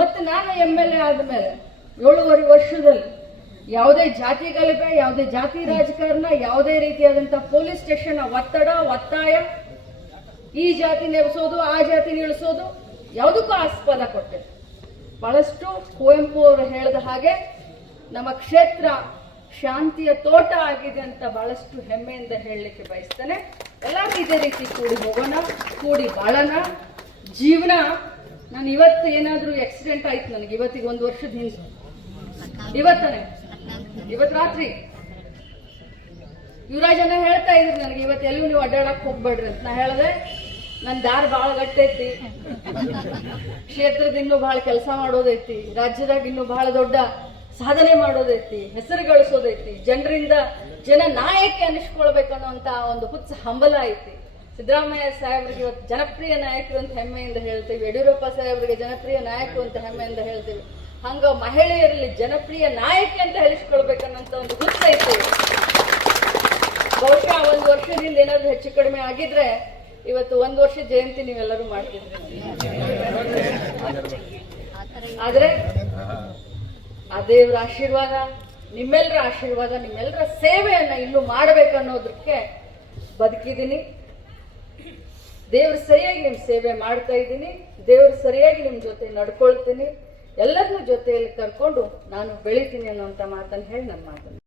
ಮತ್ತೆ ನಾನು MLA ಆದ್ಮೇಲೆ 7.5 ವರ್ಷದಲ್ಲಿ ಯಾವುದೇ ಜಾತಿ ಗಲಭೆ, ಯಾವುದೇ ಜಾತಿ ರಾಜಕಾರಣ, ಯಾವುದೇ ರೀತಿಯಾದಂತ ಪೊಲೀಸ್ ಸ್ಟೇಷನ್ ಒತ್ತಡ, ಒತ್ತಾಯ, ಈ ಜಾತಿ ನೆಲೆಸೋದು ಆ ಜಾತಿ ನಿಲ್ಲಿಸೋದು ಯಾವುದಕ್ಕೂ ಆಸ್ಪದ ಕೊಟ್ಟೆ. ಬಹಳಷ್ಟು ಕುವೆಂಪು ಅವರು ಹೇಳಿದ ಹಾಗೆ ನಮ್ಮ ಕ್ಷೇತ್ರ ಶಾಂತಿಯ ತೋಟ ಆಗಿದೆ ಅಂತ ಬಹಳಷ್ಟು ಹೆಮ್ಮೆಯಿಂದ ಹೇಳಲಿಕ್ಕೆ ಬಯಸ್ತೇನೆ. ಎಲ್ಲರೂ ಇದೇ ರೀತಿ ಕೂಡಿ ಹೋಗೋಣ, ಕೂಡಿ ಬಾಳೋಣ. ಜೀವನ, ನಾನು ಇವತ್ತು ಏನಾದ್ರೂ ಆಕ್ಸಿಡೆಂಟ್ ಆಯ್ತು ನನಗೆ, ಇವತ್ತಿಗೆ 1 ವರ್ಷದ ಹಿಂದೆ, ಇವತ್ತು ರಾತ್ರಿ ಯುವರಾಜನ ಹೇಳ್ತಾ ಇದ್ರು ನನಗೆ, ಇವತ್ತೆಲ್ಲೂ ನೀವು ಅಡ್ಡಾಡಕ್ ಹೋಗ್ಬೇಡ್ರಿ ಅಂತ. ನಾ ಹೇಳಿದೆ, ನನ್ನ ದಾರಿ ಬಹಳ ಗಟ್ಟೈತಿ, ಕ್ಷೇತ್ರದ ಇನ್ನೂ ಬಹಳ ಕೆಲಸ ಮಾಡೋದೈತಿ, ರಾಜ್ಯದಾಗ ಇನ್ನೂ ಬಹಳ ದೊಡ್ಡ ಸಾಧನೆ ಮಾಡೋದೈತಿ, ಹೆಸರು ಗಳಿಸೋದೈತಿ, ಜನ ನಾಯಕಿ ಅನ್ನಿಸ್ಕೊಳ್ಬೇಕನ್ನೋಂತ ಒಂದು ಹುಚ್ಚ ಹಂಬಲ ಐತಿ. ಸಿದ್ದರಾಮಯ್ಯ ಸಾಹೇಬ್ರಿಗೆ ಇವತ್ತು ಜನಪ್ರಿಯ ನಾಯಕರು ಅಂತ ಹೆಮ್ಮೆಯಿಂದ ಹೇಳ್ತೀವಿ, ಯಡಿಯೂರಪ್ಪ ಸಾಹೇಬ್ರಿಗೆ ಜನಪ್ರಿಯ ನಾಯಕರು ಅಂತ ಹೆಮ್ಮೆಯಿಂದ ಹೇಳ್ತೀವಿ. ಹಂಗ ಮಹಿಳೆಯರಲ್ಲಿ ಜನಪ್ರಿಯ ನಾಯಕಿ ಅಂತ ಹೇಳಿಸ್ಕೊಳ್ಬೇಕನ್ನೋಂತ ಒಂದು ಹುಚ್ಚ ಐತಿ. ಬಹುಶಃ 1 ವರ್ಷದಿಂದ ಏನಾದ್ರು ಹೆಚ್ಚು ಕಡಿಮೆ ಆಗಿದ್ರೆ ಇವತ್ತು 1 ವರ್ಷ ಜಯಂತಿ ನೀವೆಲ್ಲರೂ ಮಾಡ್ತಿದ್ರಿ. ಆದ್ರೆ ಆ ದೇವರ ಆಶೀರ್ವಾದ, ನಿಮ್ಮೆಲ್ಲರ ಆಶೀರ್ವಾದ, ನಿಮ್ಮೆಲ್ಲರ ಸೇವೆಯನ್ನ ಇನ್ನೂ ಮಾಡಬೇಕನ್ನೋದಕ್ಕೆ ಬದುಕಿದ್ದೀನಿ. ದೇವ್ರು ಸರಿಯಾಗಿ ನಿಮ್ ಸೇವೆ ಮಾಡ್ತಾ ಇದ್ದೀನಿ, ದೇವ್ರು ಸರಿಯಾಗಿ ನಿಮ್ ಜೊತೆ ನಡ್ಕೊಳ್ತೀನಿ, ಎಲ್ಲರನ್ನೂ ಜೊತೆಯಲ್ಲಿ ಕರ್ಕೊಂಡು ನಾನು ಬೆಳಿತೀನಿ ಅನ್ನೋಂಥ ಮಾತನ್ನು ಹೇಳಿ ನನ್ನ ಮಾತನ್ನು